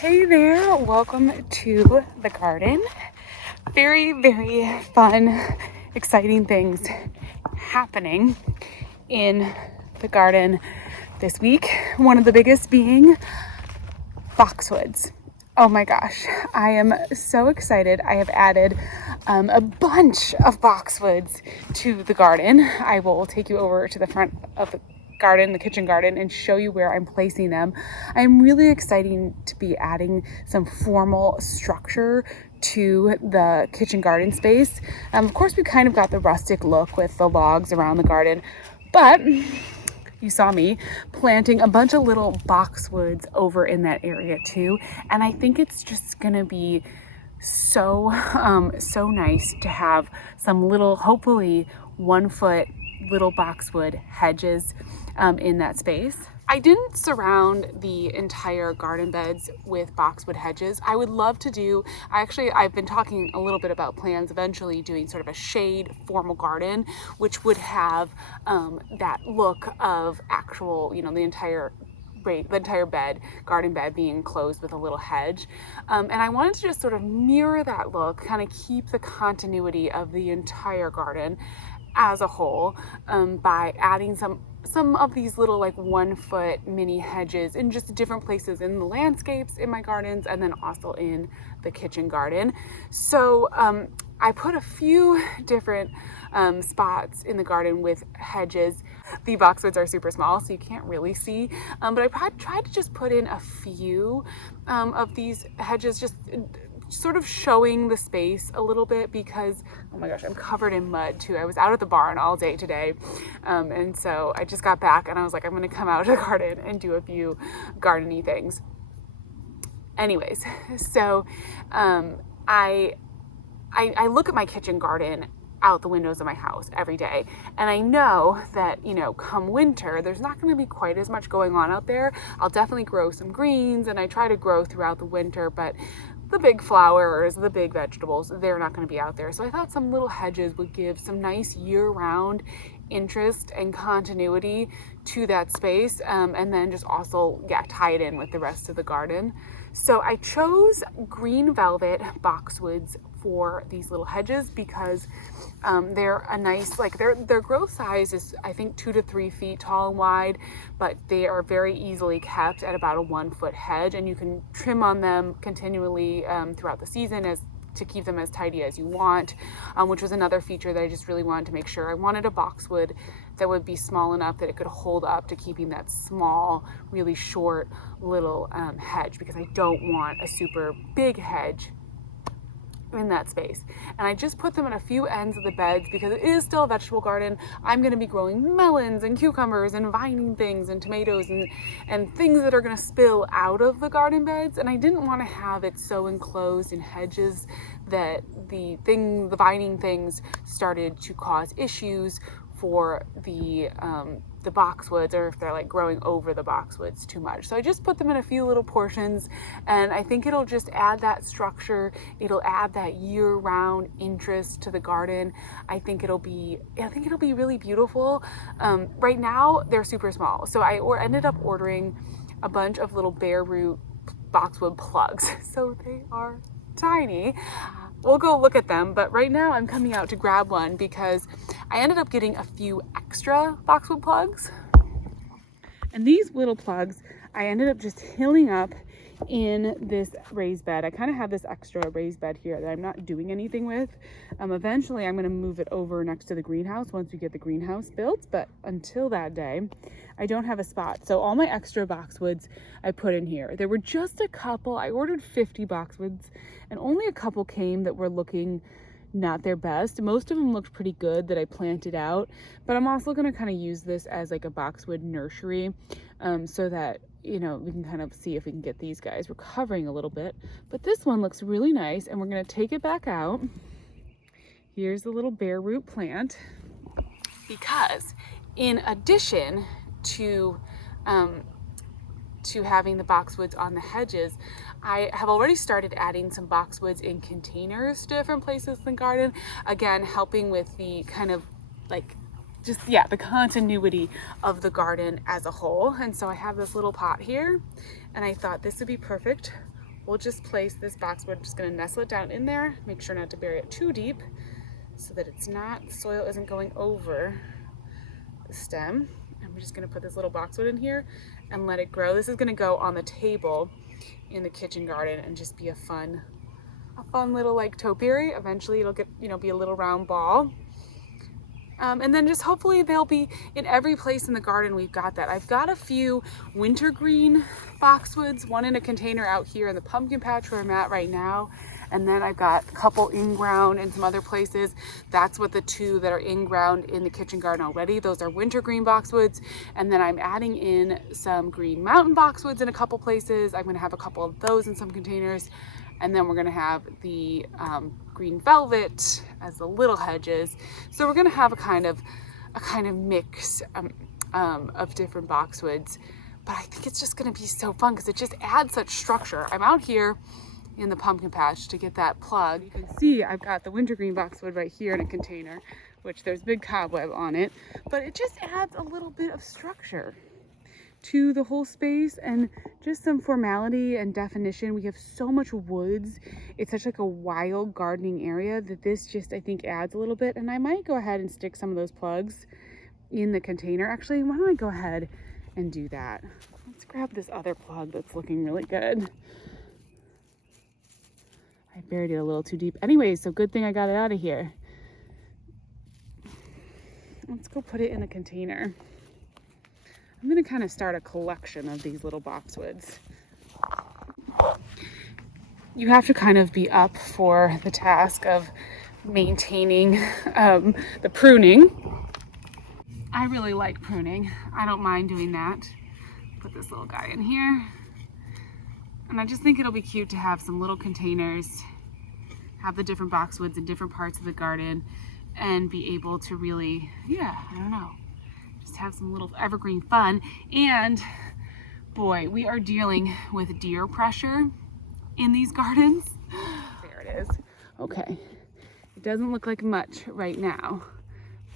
Hey there, welcome to the garden. Very, very fun, exciting things happening in the garden this week. One of the biggest being boxwoods. Oh my gosh, I am so excited. I have added a bunch of boxwoods to the garden. I will take you over to the front of the garden, the kitchen garden, and show you where I'm placing them. I'm really excited to be adding some formal structure to the kitchen garden space. Of course, we kind of got the rustic look with the logs around the garden, but you saw me planting a bunch of little boxwoods over in that area too. And I think it's just gonna be so nice to have some little, hopefully 1 foot little boxwood hedges in that space. I didn't surround the entire garden beds with boxwood hedges. I would love to do, I've been talking a little bit about plans eventually doing sort of a shade formal garden, which would have that look of actual, the entire garden bed being enclosed with a little hedge. And I wanted to just sort of mirror that look, kind of keep the continuity of the entire garden as a whole by adding some of these little 1 foot mini hedges in just different places in the landscapes in my gardens and then also in the kitchen garden. So I put a few different spots in the garden with hedges. The boxwoods are super small, so you can't really see, but I tried to just put in a few of these hedges, just sort of showing the space a little bit because, oh my gosh, I'm covered in mud too. I was out at the barn all day today. And so I just got back and I was like, I'm going to come out to the garden and do a few garden-y things. Anyways, so I look at my kitchen garden out the windows of my house every day. And I know that, come winter, there's not going to be quite as much going on out there. I'll definitely grow some greens and I try to grow throughout the winter, but the big flowers, the big vegetables, they're not going to be out there. So I thought some little hedges would give some nice year-round interest and continuity to that space, and then just also tie it in with the rest of the garden. So I chose green velvet boxwoods for these little hedges because they're a nice, their growth size is I think 2 to 3 feet tall and wide, but they are very easily kept at about a 1 foot hedge, and you can trim on them continually throughout the season to keep them as tidy as you want, which was another feature that I just really wanted to make sure. I wanted a boxwood that would be small enough that it could hold up to keeping that small, really short little hedge, because I don't want a super big hedge in that space. And I just put them in a few ends of the beds because it is still a vegetable garden. I'm going to be growing melons and cucumbers and vining things and tomatoes and things that are going to spill out of the garden beds. And I didn't want to have it so enclosed in hedges that the vining things started to cause issues for the boxwoods, or if they're growing over the boxwoods too much. So I just put them in a few little portions, and I think it'll just add that structure. It'll add that year-round interest to the garden. I think it'll be really beautiful. Right now they're super small, so I ended up ordering a bunch of little bare root boxwood plugs. So they are tiny. We'll go look at them, but right now I'm coming out to grab one because I ended up getting a few extra boxwood plugs. And these little plugs, I ended up just hilling up in this raised bed. I kind of have this extra raised bed here that I'm not doing anything with. Eventually I'm going to move it over next to the greenhouse once we get the greenhouse built, but until that day, I don't have a spot. So all my extra boxwoods I put in here. There were just a couple. I ordered 50 boxwoods and only a couple came that were looking not their best. Most of them looked pretty good that I planted out, but I'm also going to kind of use this as a boxwood nursery, so that we can kind of see if we can get these guys recovering a little bit. But this one looks really nice, and we're going to take it back out. Here's the little bare root plant, because in addition to having the boxwoods on the hedges, I have already started adding some boxwoods in containers to different places in the garden, again helping with the kind of the continuity of the garden as a whole. And so I have this little pot here, and I thought this would be perfect we'll just place this boxwood, just gonna nestle it down in there, make sure not to bury it too deep so that the soil isn't going over the stem. And we're just gonna put this little boxwood in here and let it grow. This is gonna go on the table in the kitchen garden and just be a fun little like topiary. Eventually it'll get, be a little round ball. And then just hopefully they'll be in every place in the garden. We've got that. I've got a few wintergreen boxwoods, one in a container out here in the pumpkin patch where I'm at right now. And then I've got a couple in ground in some other places. That's what the two that are in ground in the kitchen garden already. Those are wintergreen boxwoods. And then I'm adding in some green mountain boxwoods in a couple places. I'm gonna have a couple of those in some containers. And then we're gonna have the green velvet as the little hedges. So we're gonna have a kind of mix of different boxwoods. But I think it's just gonna be so fun because it just adds such structure. I'm out here in the pumpkin patch to get that plug. You can see I've got the wintergreen boxwood right here in a container, which there's big cobweb on it, but it just adds a little bit of structure to the whole space and just some formality and definition. We have so much woods. It's such like a wild gardening area that this just, I think, adds a little bit. And I might go ahead and stick some of those plugs in the container. Actually, why don't I go ahead and do that? Let's grab this other plug that's looking really good. I buried it a little too deep. Anyway, so good thing I got it out of here. Let's go put it in the container. I'm gonna kind of start a collection of these little boxwoods. You have to kind of be up for the task of maintaining the pruning. I really like pruning. I don't mind doing that. Put this little guy in here. And I just think it'll be cute to have some little containers, have the different boxwoods in different parts of the garden, and be able to really, I don't know, just have some little evergreen fun. And boy, we are dealing with deer pressure in these gardens. There it is. Okay. It doesn't look like much right now,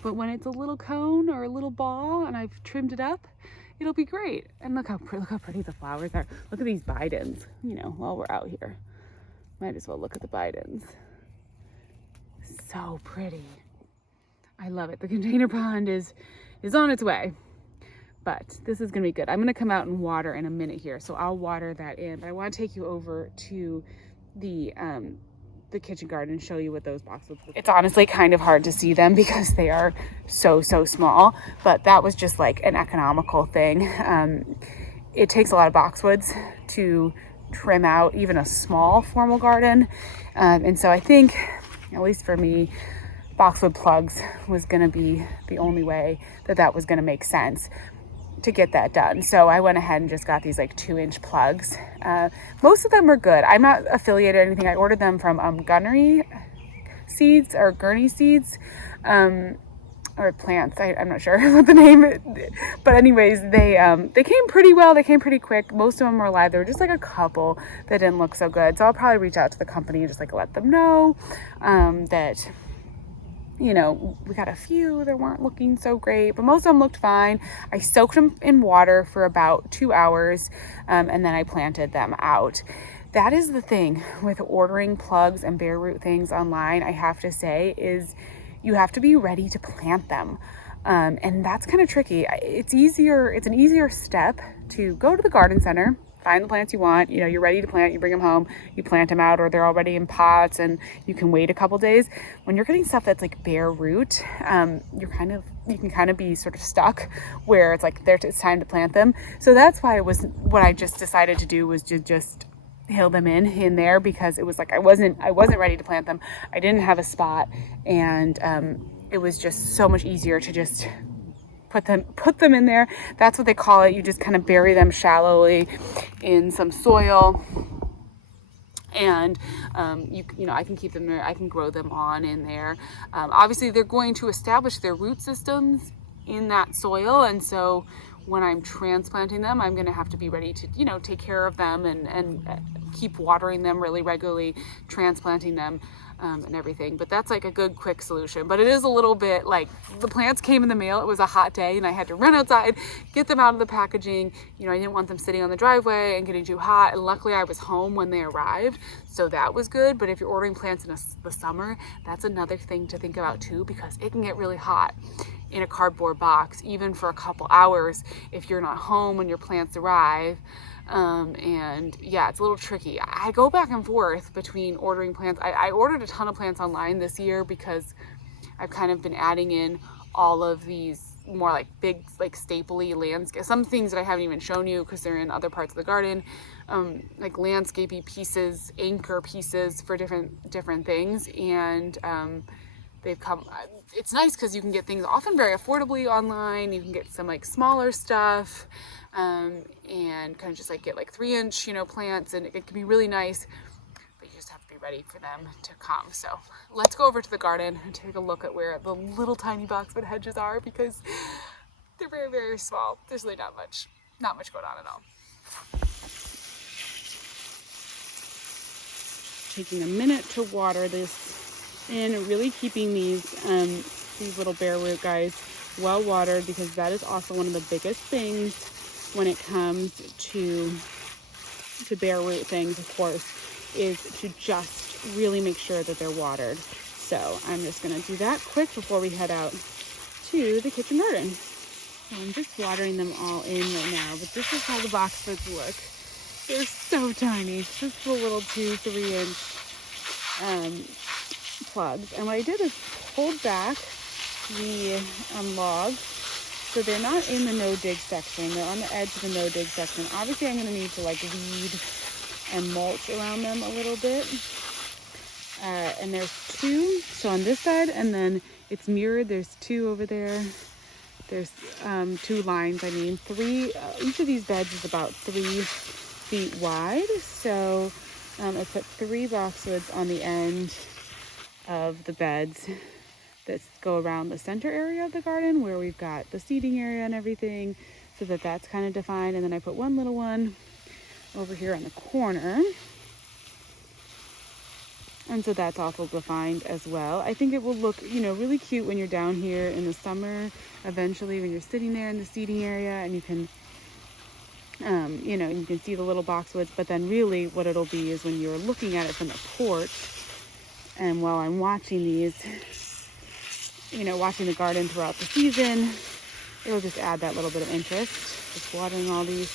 but when it's a little cone or a little ball and I've trimmed it up, it'll be great. And look how pretty the flowers are. Look at these bidens, while we're out here. Might as well look at the bidens. So pretty. I love it. The container pond is on its way, but this is gonna be good. I'm gonna come out and water in a minute here, so I'll water that in. But I want to take you over to the kitchen garden and show you what those boxes look like. It's honestly kind of hard to see them because they are so small, but that was just like an economical thing. It takes a lot of boxwoods to trim out even a small formal garden, and so I think, at least for me, boxwood plugs was going to be the only way that was going to make sense to get that done. So I went ahead and just got these like 2-inch plugs. Most of them are good. I'm not affiliated or anything. I ordered them from Gurney seeds or Gurney seeds, or plants. I'm not sure what the name is. But anyways, they came pretty well. They came pretty quick. Most of them were live. There were just like a couple that didn't look so good. So I'll probably reach out to the company and just like let them know that, we got a few that weren't looking so great, but most of them looked fine. I soaked them in water for about 2 hours, and then I planted them out. That is the thing with ordering plugs and bare root things online, I have to say, is you have to be ready to plant them. And that's kind of tricky. It's an easier step to go to the garden center, find the plants you want, you're ready to plant, you bring them home, you plant them out, or they're already in pots and you can wait a couple days. When you're getting stuff that's like bare root, you can kind of be sort of stuck where it's like it's time to plant them. So that's why what I just decided to do was to just hill them in there, because it was like I wasn't ready to plant them. I didn't have a spot, and it was just so much easier to just put them in there. That's what they call it. You just kind of bury them shallowly in some soil, and I can keep them there. I can grow them on in there. Obviously, they're going to establish their root systems in that soil, and so when I'm transplanting them, I'm gonna have to be ready to, you know, take care of them and keep watering them really regularly, transplanting them, and everything. But that's like a good quick solution. But it is a little bit like, the plants came in the mail, it was a hot day, and I had to run outside, get them out of the packaging. You know, I didn't want them sitting on the driveway and getting too hot, and luckily I was home when they arrived, so that was good. But if you're ordering plants in the summer, that's another thing to think about too, because it can get really hot in a cardboard box, even for a couple hours if you're not home when your plants arrive. And yeah, it's a little tricky. I go back and forth between ordering plants. I ordered a ton of plants online this year because I've kind of been adding in all of these more like big, like stapley landscape, some things that I haven't even shown you because they're in other parts of the garden, like landscapey pieces, anchor pieces for different things. And they've come, it's nice because you can get things often very affordably online. You can get some like smaller stuff, and kind of just like get like 3-inch, you know, plants, and it can be really nice, but you just have to be ready for them to come. So let's go over to the garden and take a look at where the little tiny boxwood hedges are, because they're very, very small. There's really not much going on at all. Taking a minute to water this and really keeping these little bare root guys well watered, because that is also one of the biggest things when it comes to bare root things, of course, is to just really make sure that they're watered. So I'm just gonna do that quick before we head out to the kitchen garden. So I'm just watering them all in right now, but this is how the boxwoods look. They're so tiny, just the little 2-3 inch plugs. And what I did is pulled back the logs, so they're not in the no-dig section. They're on the edge of the no-dig section. Obviously, I'm going to need to like weed and mulch around them a little bit. And there's 2, so on this side, and then it's mirrored. There's 2 over there. There's 2 lines, 3. Each of these beds is about 3 feet wide. So I put 3 boxwoods on the end of the beds that go around the center area of the garden, where we've got the seating area and everything, so that that's kind of defined. And then I put one little one over here on the corner, and so that's also defined as well. I think it will look, you know, really cute when you're down here in the summer, eventually, when you're sitting there in the seating area, and you can you know, you can see the little boxwoods. But then really what it'll be is when you're looking at it from the porch, and while I'm watching these, you know, watching the garden throughout the season, it'll just add that little bit of interest, just watering all these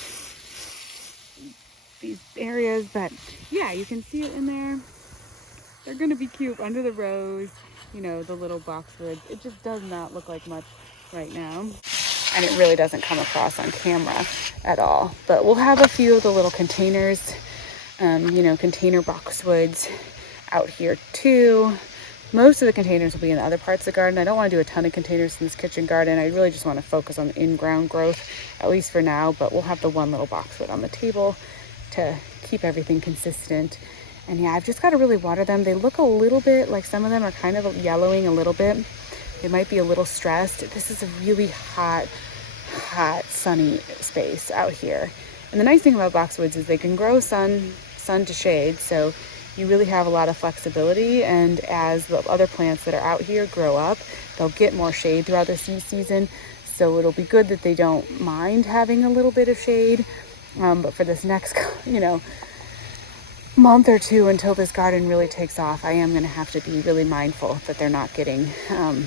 areas. But yeah, you can see it in there. They're gonna be cute under the rose, you know, the little boxwoods. It just does not look like much right now, and it really doesn't come across on camera at all. But we'll have a few of the little containers, you know, container boxwoods out here too. Most of the containers will be in the other parts of the garden. I don't want to do a ton of containers in this kitchen garden. I really just want to focus on the in-ground growth, at least for now. But we'll have the one little boxwood on the table to keep everything consistent. And yeah, I've just got to really water them. They look a little bit like, some of them are kind of yellowing a little bit. They might be a little stressed. This is a really hot, sunny space out here. And the nice thing about boxwoods is they can grow sun to shade. So you really have a lot of flexibility, and as the other plants that are out here grow up, they'll get more shade throughout the season. So it'll be good that they don't mind having a little bit of shade. But for this next, you know, month or 2 until this garden really takes off, I am going to have to be really mindful that they're not getting,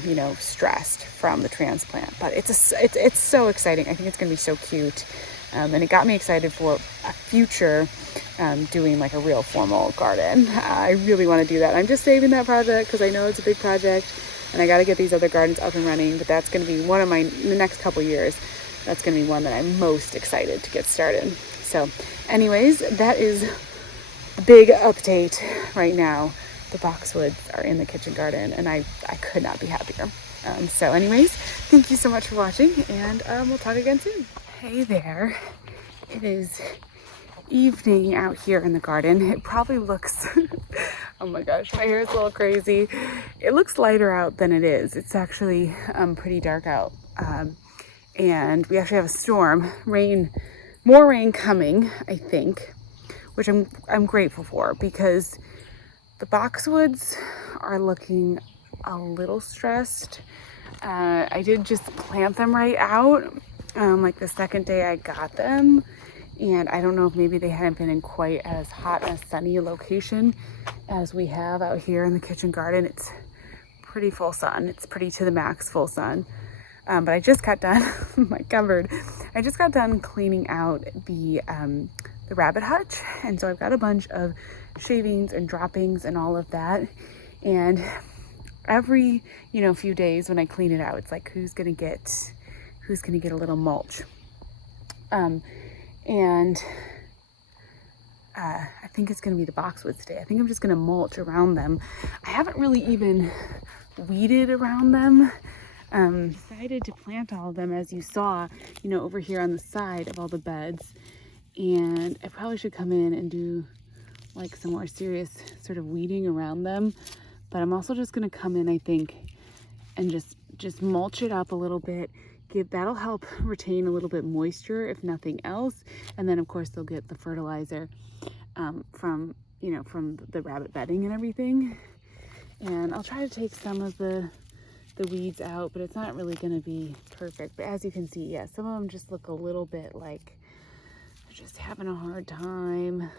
you know, stressed from the transplant. But it's so exciting. I think it's going to be so cute. And it got me excited for a future doing like a real formal garden. I really want to do that. I'm just saving that project because I know it's a big project, and I got to get these other gardens up and running. But that's going to be one of in the next couple years, that's going to be one that I'm most excited to get started. So anyways, that is a big update right now. The boxwoods are in the kitchen garden, and I could not be happier. So anyways, thank you so much for watching, and we'll talk again soon. Hey there, it is evening out here in the garden. It probably looks, oh my gosh, my hair is a little crazy. It looks lighter out than it is. It's actually pretty dark out. and we actually have a storm, more rain coming, I think, which I'm grateful for, because the boxwoods are looking a little stressed. I did just plant them right out, like the second day I got them. And I don't know if maybe they hadn't been in quite as hot and sunny a location as we have out here in the kitchen garden. It's pretty full sun. It's pretty to the max full sun. But I just got done, my cupboard, I just got done cleaning out the rabbit hutch. And so I've got a bunch of shavings and droppings and all of that. And every, few days when I clean it out, it's like, who's gonna get a little mulch? And I think it's gonna be the boxwoods today. I think I'm just gonna mulch around them. I haven't really even weeded around them. Decided to plant all of them, as you saw, over here on the side of all the beds. And I probably should come in and do like some more serious sort of weeding around them. But I'm also just gonna come in, I think, and just mulch it up a little bit. That'll help retain a little bit moisture, if nothing else. And then of course they'll get the fertilizer from the rabbit bedding and everything. And I'll try to take some of the weeds out, but it's not really going to be perfect. But as you can see, yeah, some of them just look a little bit like they're just having a hard time.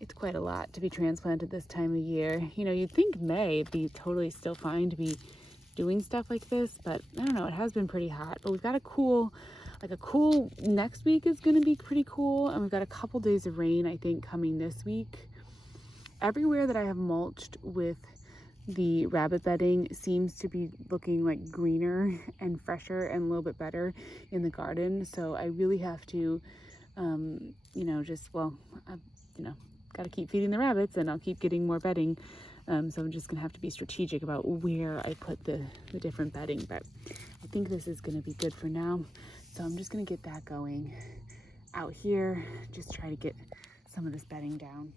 It's quite a lot to be transplanted this time of year. You'd think May would be totally still fine to be doing stuff like this, but I don't know, it has been pretty hot. But we've got a cool next week is going to be pretty cool, and we've got a couple days of rain, I think, coming this week. Everywhere that I have mulched with the rabbit bedding seems to be looking like greener and fresher and a little bit better in the garden. So I really have to got to keep feeding the rabbits, and I'll keep getting more bedding. So I'm just gonna have to be strategic about where I put the different bedding, but I think this is gonna be good for now. So I'm just gonna get that going out here, just try to get some of this bedding down.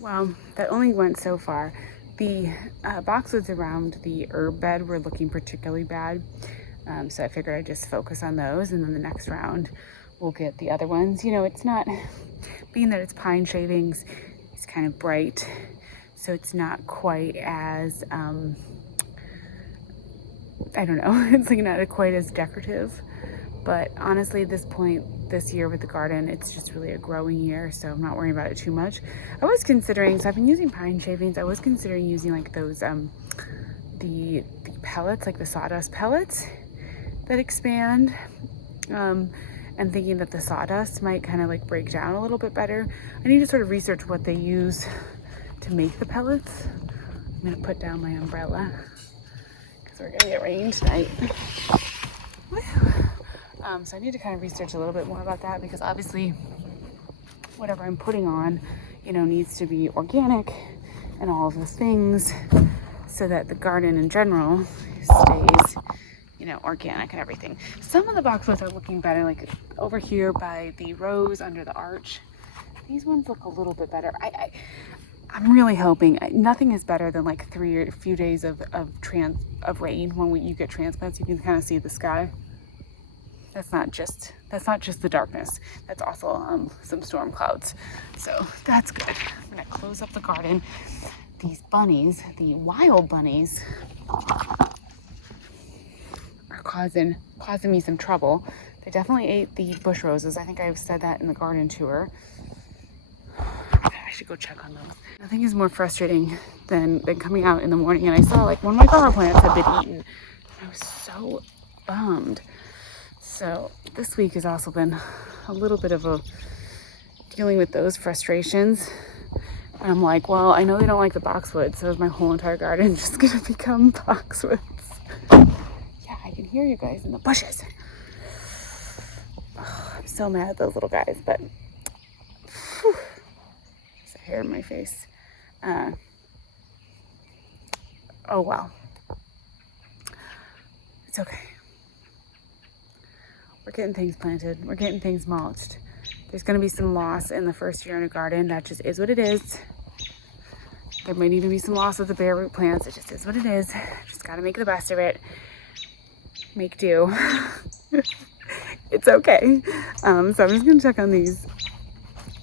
Well, that only went so far. The boxwoods around the herb bed were looking particularly bad. So I figured I'd just focus on those, and then the next round we'll get the other ones. It's not, being that it's pine shavings, it's kind of bright, so it's not quite as, I don't know, it's like not quite as decorative. But honestly, at this point this year with the garden, it's just really a growing year, so I'm not worrying about it too much. I was considering, so I've been using pine shavings. I was considering using like those, the pellets, like the sawdust pellets that expand, and thinking that the sawdust might kind of like break down a little bit better. I need to sort of research what they use to make the pellets. I'm gonna put down my umbrella because we're gonna get rain tonight. Woo. So I need to kind of research a little bit more about that, because obviously whatever I'm putting on, needs to be organic and all of those things, so that the garden in general stays, organic and everything. Some of the boxwoods are looking better, like over here by the rose under the arch. These ones look a little bit better. I'm really hoping nothing is better than like a few days of rain when you get transplants. You can kind of see the sky. That's not just the darkness. That's also some storm clouds. So that's good. I'm gonna close up the garden. These bunnies, the wild bunnies, are causing me some trouble. They definitely ate the bush roses. I think I've said that in the garden tour. I should go check on those. Nothing is more frustrating than coming out in the morning and I saw like one of my flower plants had been eaten. I was so bummed. So this week has also been a little bit of a dealing with those frustrations. And I'm like, well, I know they don't like the boxwoods, so is my whole entire garden just gonna become boxwoods? Yeah, I can hear you guys in the bushes. Oh, I'm so mad at those little guys, but whew, there's a hair in my face. Oh well, it's okay. We're getting things planted. We're getting things mulched. There's going to be some loss in the first year in a garden. That just is what it is. There might even be some loss of the bare root plants. It just is what it is. Just got to make the best of it. Make do. It's okay. So I'm just going to check on these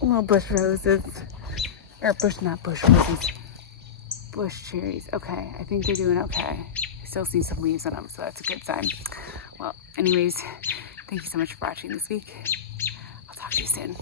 little bush roses. Or not bush roses. Bush cherries. Okay, I think they're doing okay. I still see some leaves on them, so that's a good sign. Well, anyways, thank you so much for watching this week. I'll talk to you soon.